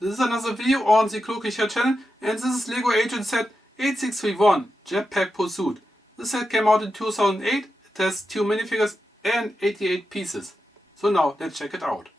This is another video on the Klokriechers channel, and this is Lego Agent Set 8631 Jetpack Pursuit. This set came out in 2008, it has 2 minifigures and 88 pieces. So now let's check it out.